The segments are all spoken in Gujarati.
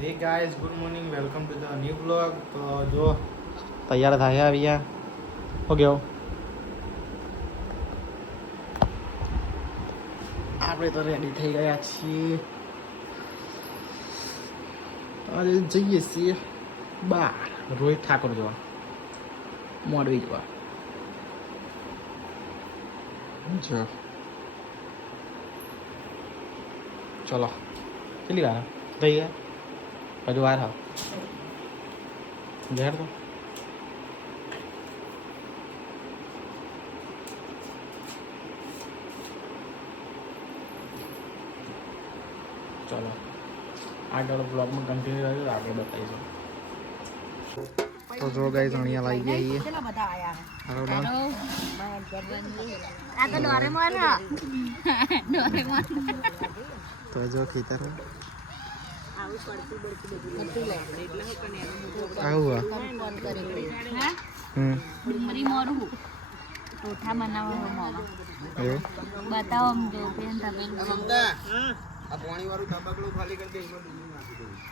Hey guys good morning welcome to the new blog તો જો તૈયાર થાય આવ્યા હો ગયો. આપણે તો રેડી થઈ ગયા છીએ. આજે જઈએ છીએ બહાર. રોહિત ઠાકોર જોવા. મોડવી જોવા. જો. ચલો. કેટલી વાર? થઈ ગયા હજુ વાર હા ઝેર તો. ચલો. આગળ બ્લોગમાં કન્ટિન્યુ રહ્યું તો આગળ બતાવીશું. તો જો ગાઈસ અણિયા લાવી ગયા છીએ. કેટલા બધા આયા? આ તો ડોરેમોન ડોરેમોન તો જો ખેતર. આવું હા હમ. ડુંગળી મોરું ટોઠા બનાવવા મોમાં બતાવો આમ જો બેન તમે આ પાણી વાળું તબકડું ખાલી કરી દે એમાં ડુંગળી ટકા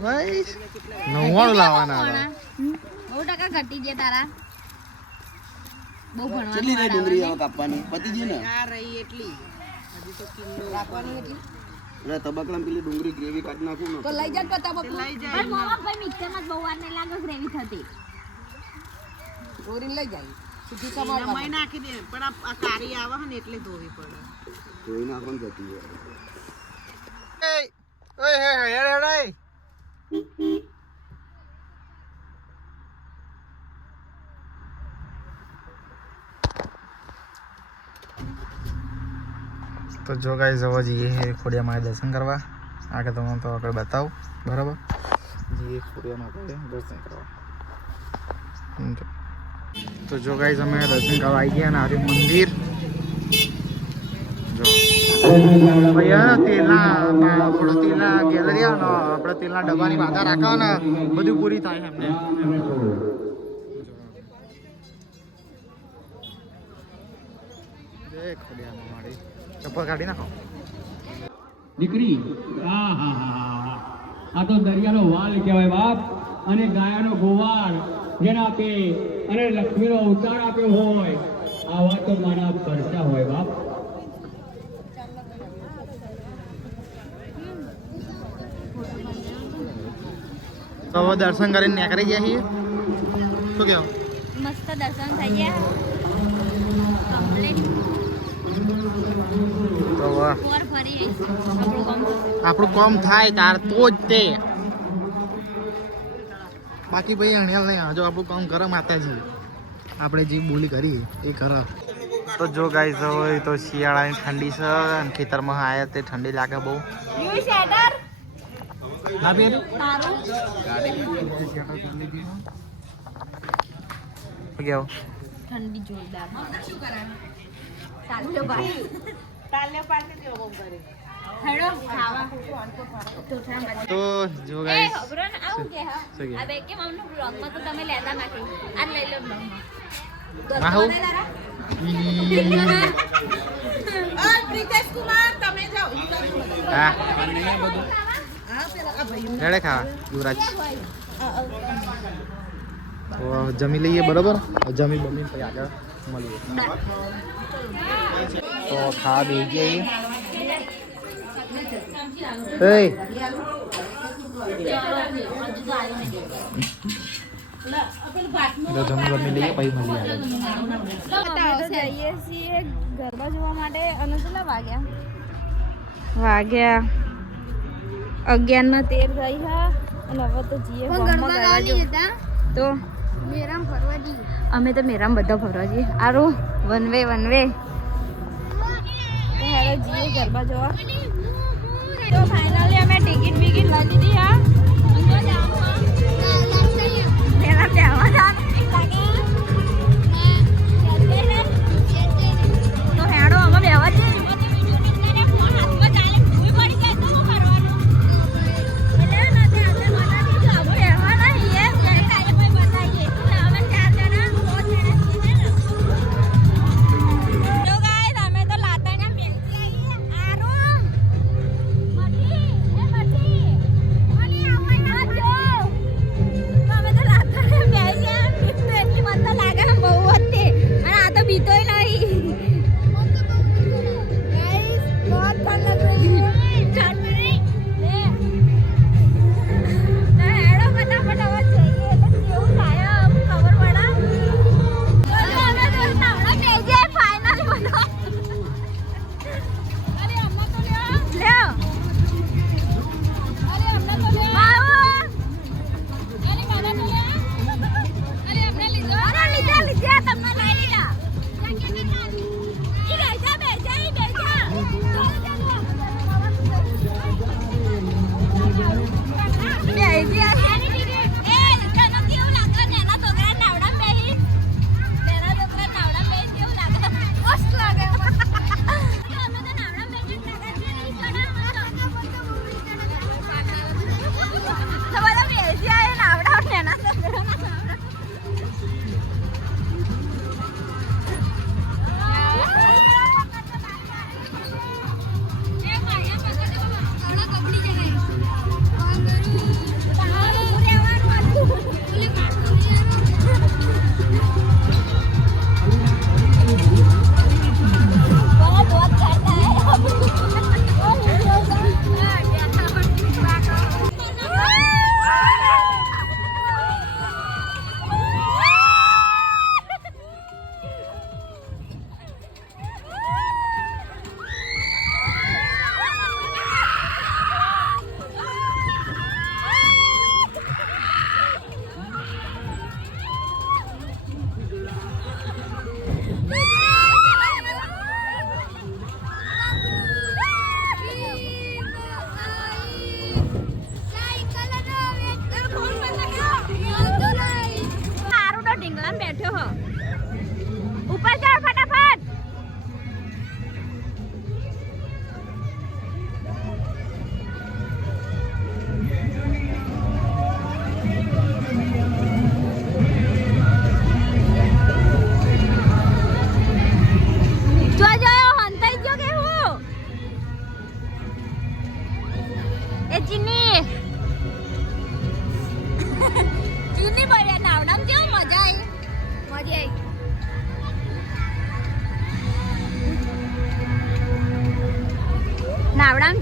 બસ નવ્વાણું લાવવાના. ટકા ઘટી ગયા તારા. બહુ કેટલી રહી ડુંગળી હવે કાપવાની? પતી ગઈ ને? અરે તબકલા પેલી ડુંગળી ગ્રેવી કાઢી નાખું ને? પણ મોવા ભાઈ મિક્સરમાં જ બહુ વાર ને લાગે ગ્રેવી થતી. ધોઈ નાખવાનું જતી એ Hey! હે hey, તો જો ગાઈસ હવે જઈએ છે ખોડિયામાં દર્શન કરવા. આગળ તમને તો આગળ બતાવું. બરાબર? જઈએ ખોડિયામાં દર્શન કરવા. તો જો ગાઈસ અમે દર્શન કરવા આવી ગયા અને આર્યું મંદિર. ભૈયા, તેલના આપણો તેલના ગેલેરી આવે ને, આપણે તેલના ડબ્બાની માથા રાખો ને બધું પૂરી થાય ચપ્પલ કાઢી નાખો દીકરી હા હા હા આ તો દરિયાનો વાલ કહેવાય બાપ અને ગાયાનો ગોવાર જેને આપે અને લક્ષ્મીનો અવતાર આપ્યો હોય. આવા તો મારા પરચા હોય બાપ. તો હવે દર્શન કરીને નીકળી ગયા છીએ. શું કહેવું મસ્ત દર્શન થઈ ગયા. કમ્પ્લીટ આપણું કોમ થાય તાર તો જ તે. બાકી ભાઈ અણિયાલ નહીં જો આપણું કામ કરે માતાજી. આપણે જે બોલી કરી એ કરે. તો જો ગાઈસ હોય તો શિયાળાની ઠંડી છે અને ખેતરમાં આયા તે ઠંડી લાગે બહુ. ઠંડી જોરદાર. ચાલો ભાઈ હેડો ખાવા. ટોઠા તો જો એ ગાઈસ ને આવું કે હા. શું કે? આ બે કે મામનું બ્લોગમાં તો તમે લેતા નથી આ લઈ લો બ્લોગમાં માહુ? હા. રેડે ખાવા યુવરાજ. જમી લઈએ બરોબર? જમી બમી પછી આગળ મળીએ. તો ખાવા બેસી જઈએ જમી લઈએ પછી મળીએ જઈએ છીએ ગરબા જોવા માટે અને કેટલા વાગ્યા વાગ્યા અગિયાર ના તેર થઈ હા અને હવે તો જઈએ ગરબા. તો? મેરામ ફરવા જઈએ. અમે તો મેરામ બધા ફરવા જઈએ. આરો one way one way. Garba જોવા. તો ફાઇનલી અમે ટિકિટ બિકિટ લઈ લીધી હા.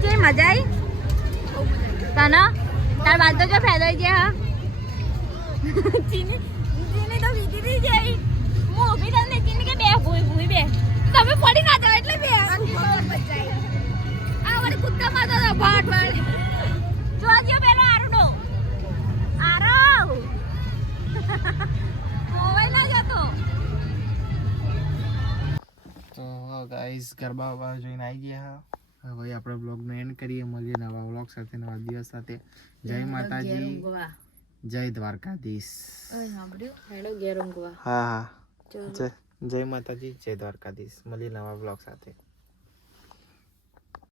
ચીની મજા આવી તને? તાર વાત તો જો ફેદાઈ ગયા ચીની ચીની તો વીતી થઈ જાય હું ઊભી થઈને ને ચીની કે બે? ભૂઈ ભૂઈ બે. તમે પડી ના જાવ એટલે બે. આ વળી કુત્તા માતા તો ભાટ વાળી. જો ગયો પેલો આરુનો. આરો મોબાઈલ ના જતો. તો ગાઈસ ગરબા જોઈને આવી ગયા હવે આપણે બ્લોગને એન્ડ કરીએ મળીએ નવા બ્લોગ સાથે નવા દિવસ સાથે. જય માતાજી. જય દ્વારકાધીશ. હા હા. જય જય માતાજી જય દ્વારકાધીશ. મળીએ નવા બ્લોગ સાથે.